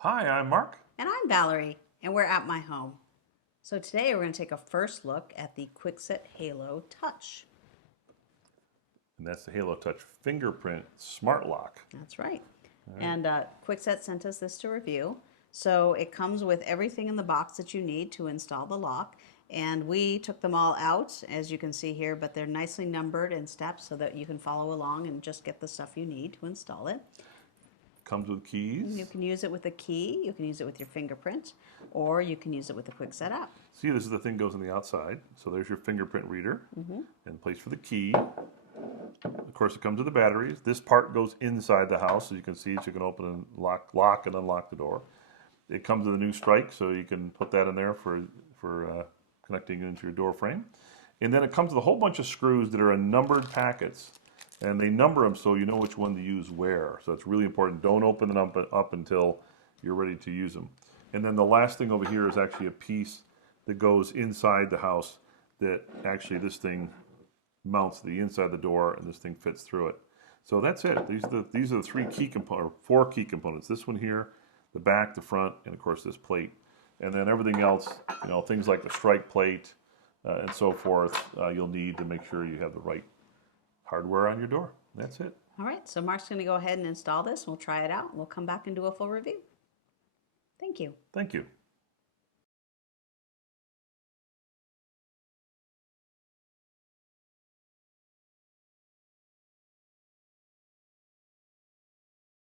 Hi, I'm Mark. And I'm Valerie, and we're at my home. So today we're going to take a first look at the Kwikset Halo Touch. And that's the Halo Touch Fingerprint Smart Lock. That's right. All right. And Kwikset sent us this to review. So it comes with everything in the box that you need to install the lock. And we took them all out, as you can see here, but they're nicely numbered in steps so that you can follow along and just get the stuff you need to install it. Comes with You keys. can use it with a key, you can use it with your fingerprint, or you can use it with the Kwikset app. See, this is the thing goes on the outside. So there's your fingerprint reader and place for the key. Of course, it comes with the batteries. This part goes inside the house, so you can see, so you can open and lock and unlock the door. It comes with a new strike, so you can put that in there for connecting it into your door frame. And then it comes with a whole bunch of screws that are in numbered packets. And they number them so you know which one to use where. So it's really important. Don't open them up until you're ready to use them. And then the last thing over here is actually a piece that goes inside the house that actually this thing mounts the inside of the door and this thing fits through it. So that's it. These are the three key components, four key components. This one here, the back, the front, and of course this plate. And then everything else, things like the strike plate and so forth, you'll need to make sure you have the right hardware on your door. That's it. All right, so Mark's going to go ahead and install this. We'll try it out. We'll come back and do a full review. Thank you. Thank you.